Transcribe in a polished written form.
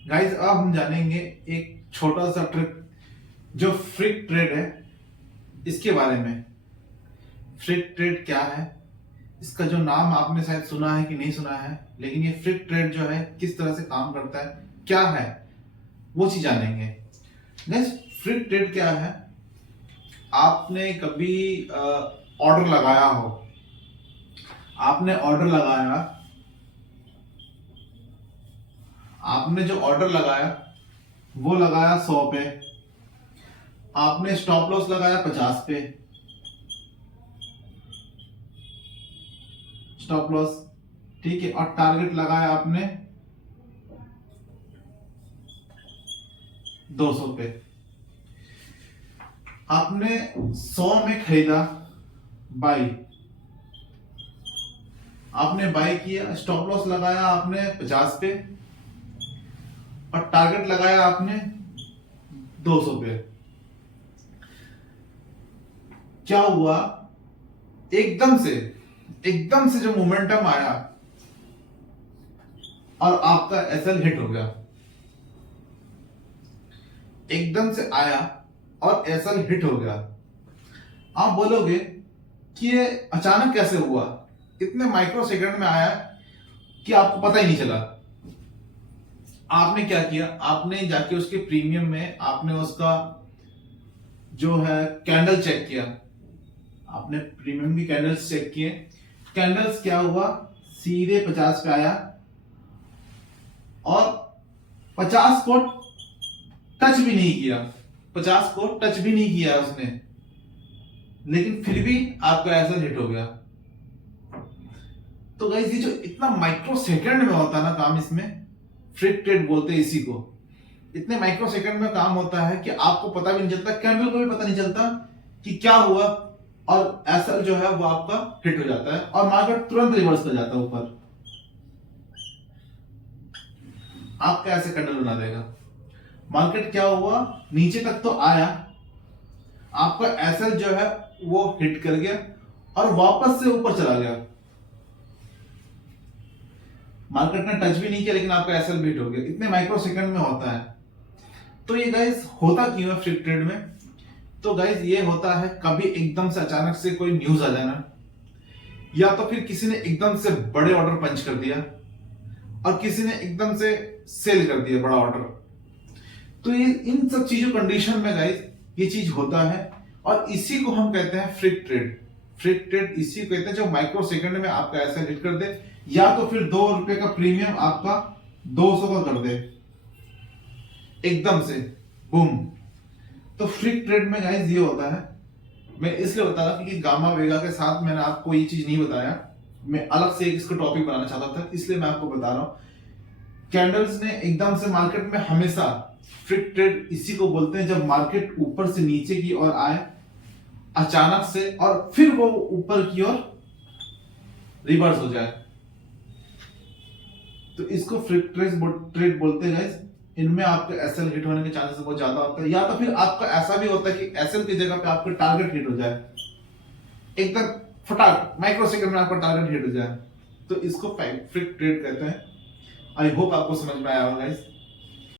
Guys अब हम जानेंगे एक छोटा सा ट्रिक जो फ्रिक ट्रेड है इसके बारे में। फ्रिक ट्रेड क्या है, इसका जो नाम आपने शायद सुना है कि नहीं सुना है, लेकिन ये फ्रिक ट्रेड जो है किस तरह से काम करता है, क्या है, वो चीज जानेंगे। गाइस फ्रिक ट्रेड क्या है, आपने कभी ऑर्डर लगाया हो, आपने ऑर्डर लगाया, आपने जो ऑर्डर लगाया वो लगाया 100 पे, आपने स्टॉप लॉस लगाया 50 पे, स्टॉप लॉस ठीक है, और टारगेट लगाया आपने 200 पे। आपने 100 में खरीदा, बाई, आपने बाई किया, स्टॉप लॉस लगाया आपने 50 पे और टारगेट लगाया आपने 200 पे। क्या हुआ, एकदम से जो मोमेंटम आया और आपका एसएल हिट हो गया, एकदम से आया और एसएल हिट हो गया। आप बोलोगे कि ये अचानक कैसे हुआ, इतने माइक्रो सेकंड में आया कि आपको पता ही नहीं चला। आपने क्या किया, आपने जाके उसके प्रीमियम में आपने उसका जो है कैंडल चेक किया, आपने प्रीमियम की कैंडल्स चेक किए। कैंडल्स क्या हुआ, सीधे 50 पे आया और 50 को टच भी नहीं किया, 50 को टच भी नहीं किया उसने, लेकिन फिर भी आपका ऐसा हिट हो गया। तो गाइस ये जो इतना माइक्रो सेकंड में होता है ना काम, इसमें फ्रिक ट्रेड बोलते हैं इसी को। इतने माइक्रो सेकंड में काम होता है कि आपको पता भी नहीं चलता, कैंडल को भी पता नहीं चलता कि क्या हुआ, और ऐसा जो है वो आपका हिट हो जाता है और मार्केट तुरंत रिवर्स कर जाता है ऊपर। आपका ऐसे कैंडल बना देगा। मार्केट क्या हुआ, नीचे तक तो आया, आपका एसएल जो है वो हिट कर गया और वापस से ऊपर चला गया। मार्केट ने टच भी नहीं किया लेकिन आपका एसएल भी हिट हो गया। इतने माइक्रो सेकंड में होता है। तो ये गाइस होता क्यों है फ्लिप ट्रेड में? तो गाइस ये होता है कभी एकदम से अचानक से कोई न्यूज आ जाना, या तो फिर किसी ने एकदम से बड़े ऑर्डर पंच कर दिया और किसी ने एकदम से सेल कर दिया बड़ा ऑर्डर। तो ये इन सब चीजों कंडीशन में गाइस ये चीज होता है और इसी को हम कहते हैं फ्लिप ट्रेड। फ्लिप ट्रेड इसी को कहते हैं जो माइक्रो सेकंड में आपका ऐसा हिट कर दे, या तो फिर 2 रुपए का प्रीमियम आपका 200 का कर दे एकदम से, बूम। तो फ्लिप ट्रेड में गाइस ये होता है। मैं इसलिए बता रहा क्योंकि गामा वेगा के साथ मैंने आपको ये चीज नहीं बताया, मैं अलग से इसको टॉपिक बनाना चाहता था, इसलिए मैं आपको बता रहा हूं। कैंडल्स ने एकदम से मार्केट में हमेशा, फ्लिप ट्रेड इसी को बोलते हैं जब मार्केट ऊपर से नीचे की ओर आए अचानक से और फिर वो ऊपर की ओर रिवर्स हो जाए, तो इसको फ्लिप ट्रेड बोलते हैं गाइस। इनमें आपके एसएल हिट होने के चांसेस बहुत ज्यादा होते हैं, या तो फिर आपका ऐसा भी होता है कि एसएल की जगह पे आपका टारगेट हिट हो जाए, एकदम फटाक माइक्रो सेकंड में आपका टारगेट हिट हो जाए। तो इसको फ्लिप ट्रेड कहते हैं। आई होप आपको समझ में आया होगा गाइस।